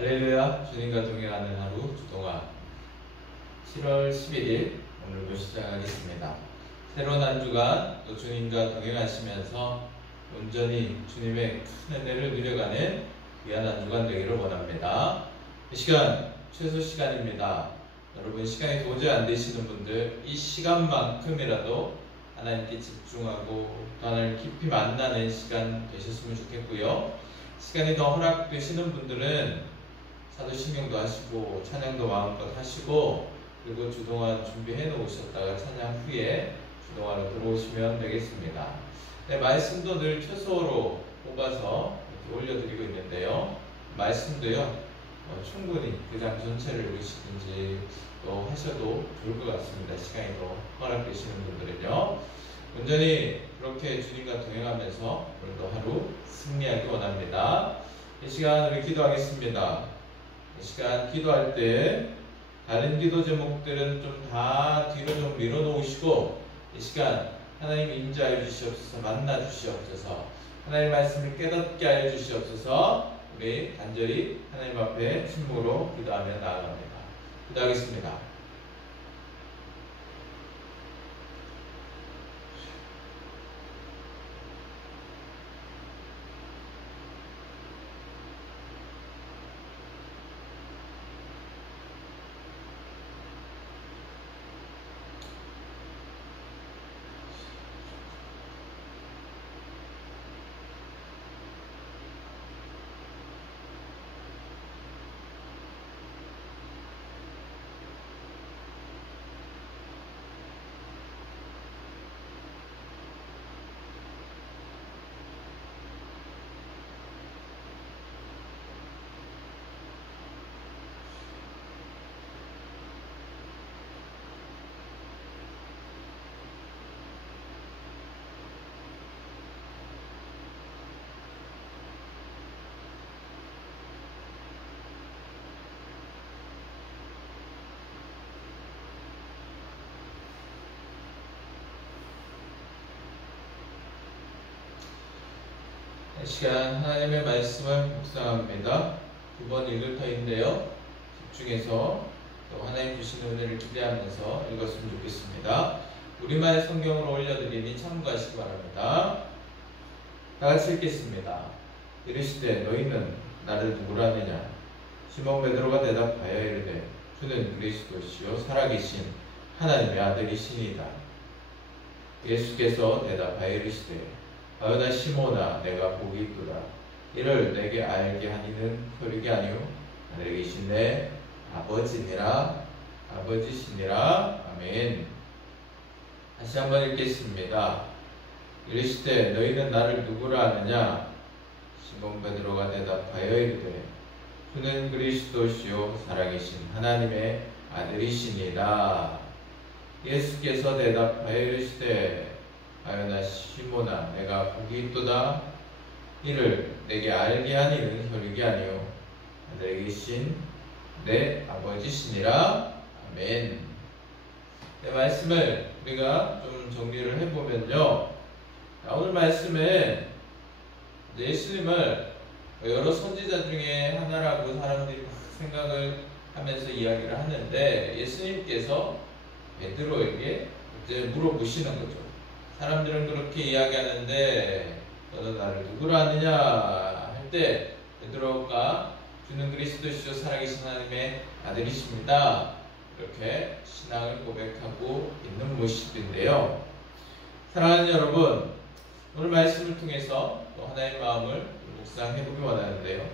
할렐루야, 주님과 동행하는 하루 주동아 7월 11일 오늘도 시작하겠습니다. 새로운 한 주간 또 주님과 동행하시면서 온전히 주님의 큰 은혜를 누려가는 귀한 한 주간 되기를 원합니다. 이 시간 최소 시간입니다. 여러분 시간이 도저히 안 되시는 분들 이 시간만큼이라도 하나님께 집중하고 또 하나님을 깊이 만나는 시간 되셨으면 좋겠고요. 시간이 더 허락되시는 분들은 사도신경도 하시고 찬양도 마음껏 하시고 그리고 주동안 준비해 놓으셨다가 찬양 후에 주동안으로 들어오시면 되겠습니다. 네, 말씀도 늘 최소로 뽑아서 이렇게 올려드리고 있는데요. 말씀도요 충분히 그 장 전체를 읽으시든지 또 하셔도 좋을 것 같습니다. 시간이 더 허락되시는 분들은요. 온전히 그렇게 주님과 동행하면서 오늘도 하루 승리하기 원합니다. 이 시간 우리 기도하겠습니다. 이 시간 기도할 때 다른 기도 제목들은 좀 다 뒤로 좀 밀어놓으시고 이 시간 하나님 인자해 주시옵소서, 만나 주시옵소서, 하나님 말씀을 깨닫게 하여 주시옵소서. 우리 간절히 하나님 앞에 침묵으로 기도하며 나아갑니다. 기도하겠습니다. 이 시간 하나님의 말씀을 묵상합니다. 두 번 읽을 터인데요. 집중해서 또 하나님 주시는 은혜를 기대하면서 읽었으면 좋겠습니다. 우리말 성경으로 올려드리니 참고하시기 바랍니다. 다같이 읽겠습니다. 이르시되 너희는 나를 누구라 하느냐? 시몬 베드로가 대답하여 이르되 주는 그리스도시요 살아계신 하나님의 아들이시니이다. 예수께서 대답하여 이르시되 바요나 시몬아 내가 복이 있도다. 이를 내게 알게 하니는 혈육이 아니요 하늘에 계신 내 아버지니라. 아버지시니라. 아멘. 다시 한번 읽겠습니다. 이르시되 너희는 나를 누구라 하느냐? 시몬 베드로가 대답하여 이르되 주는 그리스도시요 살아계신 하나님의 아들이시니라. 예수께서 대답하여 이르시되 바요나 시몬아 내가 복이 있도다. 이를 내게 알게 하니는 혈육이 아니요 하늘에 계신 내 아버지시니라. 아멘. 네, 말씀을 우리가 좀 정리를 해보면요, 오늘 말씀은 예수님을 여러 선지자 중에 하나라고 사람들이 생각을 하면서 이야기를 하는데 예수님께서 베드로에게 이제 물어보시는 거죠. 사람들은 그렇게 이야기하는데 너는 나를 누구라 하느냐 할 때 베드로가 주는 그리스도시요 살아계신 하나님의 아들이십니다. 이렇게 신앙을 고백하고 있는 모습인데요. 사랑하는 여러분, 오늘 말씀을 통해서 또 하나님의 마음을 묵상해보기 원하는데요.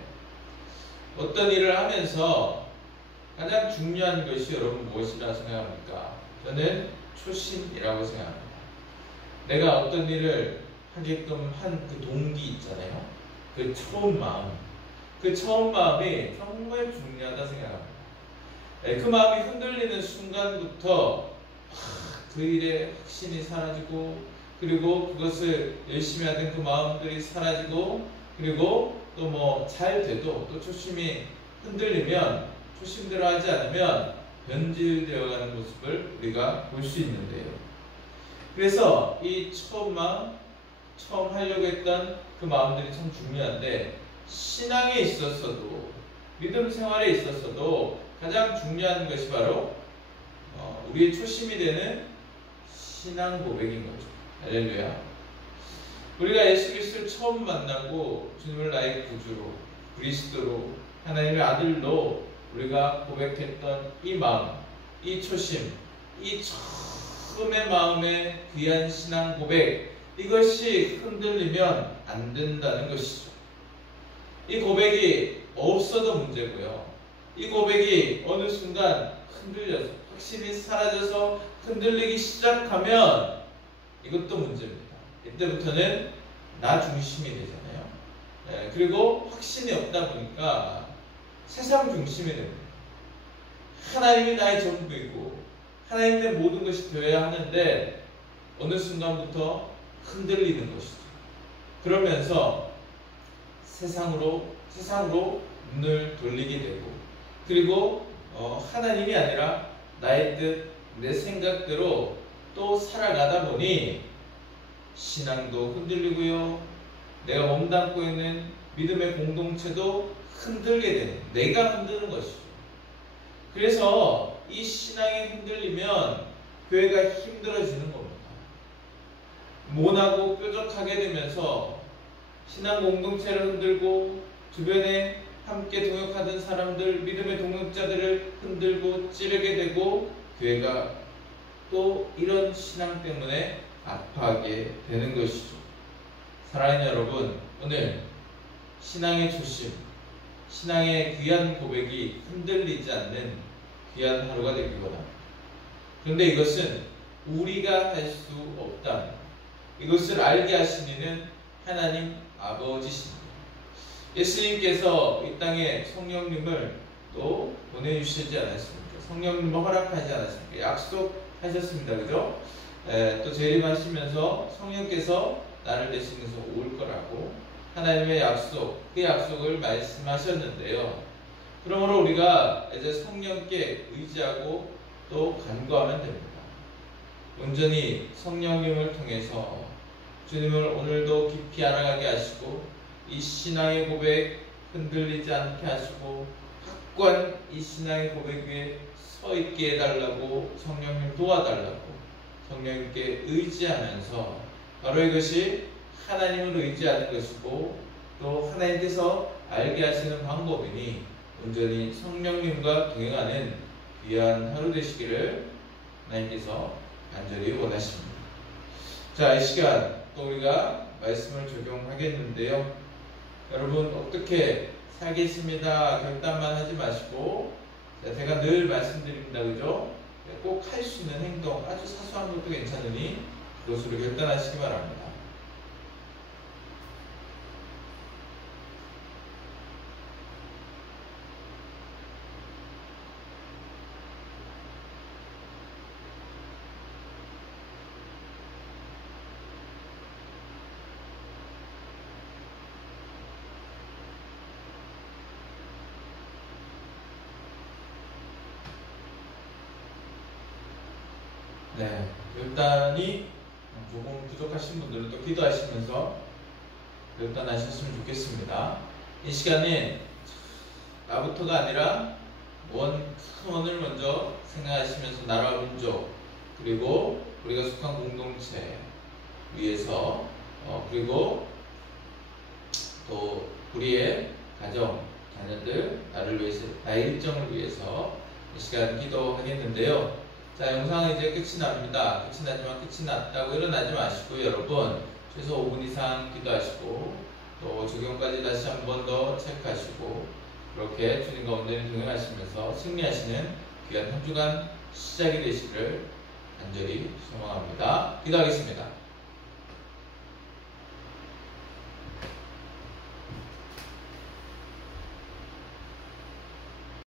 어떤 일을 하면서 가장 중요한 것이 여러분 무엇이라 생각합니까? 저는 초심이라고 생각합니다. 내가 어떤 일을 하게끔 한 그 동기 있잖아요. 그 처음 마음. 그 처음 마음이 정말 중요하다 생각합니다. 그 마음이 흔들리는 순간부터 그 일에 확신이 사라지고 그리고 그것을 열심히 하던 그 마음들이 사라지고 그리고 또 뭐 잘 돼도 또 초심이 흔들리면 초심대로 하지 않으면 변질되어가는 모습을 우리가 볼 수 있는데요. 그래서 이 처음 마음, 처음 하려고 했던 그 마음들이 참 중요한데 신앙에 있어서도 믿음 생활에 있어서도 가장 중요한 것이 바로 우리의 초심이 되는 신앙 고백인 거죠. 할렐루야. 우리가 예수 그리스도를 처음 만나고 주님을 나의 구주로, 그리스도로, 하나님의 아들로 우리가 고백했던 이 마음, 이 초심, 이 처음의 마음의 귀한 신앙 고백, 이것이 흔들리면 안 된다는 것이죠. 이 고백이 없어도 문제고요. 이 고백이 어느 순간 흔들려서 확신이 사라져서 흔들리기 시작하면 이것도 문제입니다. 이때부터는 나 중심이 되잖아요. 그리고 확신이 없다 보니까 세상 중심이 됩니다. 하나님이 나의 전부이고 하나님 내 모든 것이 되어야 하는데 어느 순간부터 흔들리는 것이죠. 그러면서 세상으로 눈을 돌리게 되고, 그리고 하나님이 아니라 나의 뜻, 내 생각대로 또 살아가다 보니 신앙도 흔들리고요, 내가 몸담고 있는 믿음의 공동체도 흔들게 되는, 내가 흔드는 것이죠. 그래서 이 신앙이 흔들리면 교회가 힘들어지는 겁니다. 모나고 뾰족하게 되면서 신앙 공동체를 흔들고 주변에 함께 동역하던 사람들, 믿음의 동역자들을 흔들고 찌르게 되고 교회가 또 이런 신앙 때문에 아파하게 되는 것이죠. 사랑하는 여러분, 오늘 신앙의 초심, 신앙의 귀한 고백이 흔들리지 않는 귀한 하루가 되길 원합니다. 그런데 이것은 우리가 할 수 없다. 이것을 알게 하신 이는 하나님 아버지십니다. 예수님께서 이 땅에 성령님을 또 보내주시지 않았습니까? 성령님을 허락하지 않았습니까? 약속하셨습니다. 그죠? 또 재림하시면서 성령께서 나를 대신해서 올 거라고 하나님의 약속, 그 약속을 말씀하셨는데요. 그러므로 우리가 이제 성령께 의지하고 또 간구하면 됩니다. 온전히 성령님을 통해서 주님을 오늘도 깊이 알아가게 하시고 이 신앙의 고백 흔들리지 않게 하시고 확고한 이 신앙의 고백 위에 서 있게 해달라고 성령님 도와달라고 성령님께 의지하면서 바로 이것이 하나님을 의지하는 것이고 또 하나님께서 알게 하시는 방법이니 온전히 성령님과 동행하는 귀한 하루 되시기를 하나님께서 간절히 원하십니다. 자, 이 시간 또 우리가 말씀을 적용하겠는데요. 여러분 어떻게 살겠습니다 결단만 하지 마시고, 제가 늘 말씀드립니다. 그죠? 꼭 할 수 있는 행동, 아주 사소한 것도 괜찮으니 그것으로 결단하시기 바랍니다. 네, 결단이 조금 부족하신 분들은 또 기도하시면서 결단하셨으면 좋겠습니다. 이 시간에 나부터가 아니라 큰 원을 먼저 생각하시면서 나라와 민족, 그리고 우리가 속한 공동체 위해서 그리고 또 우리의 가정, 자녀들, 나를 위해서, 나의 일정을 위해서 이 시간 기도하겠는데요. 자, 영상은 이제 끝이 납니다. 끝이 나지만 끝이 났다고 일어나지 마시고 여러분 최소 5분 이상 기도하시고 또 적용까지 다시 한 번 더 체크하시고 그렇게 주님과 온전히 동행하시면서 승리하시는 귀한 한 주간 시작이 되시기를 간절히 소망합니다. 기도하겠습니다.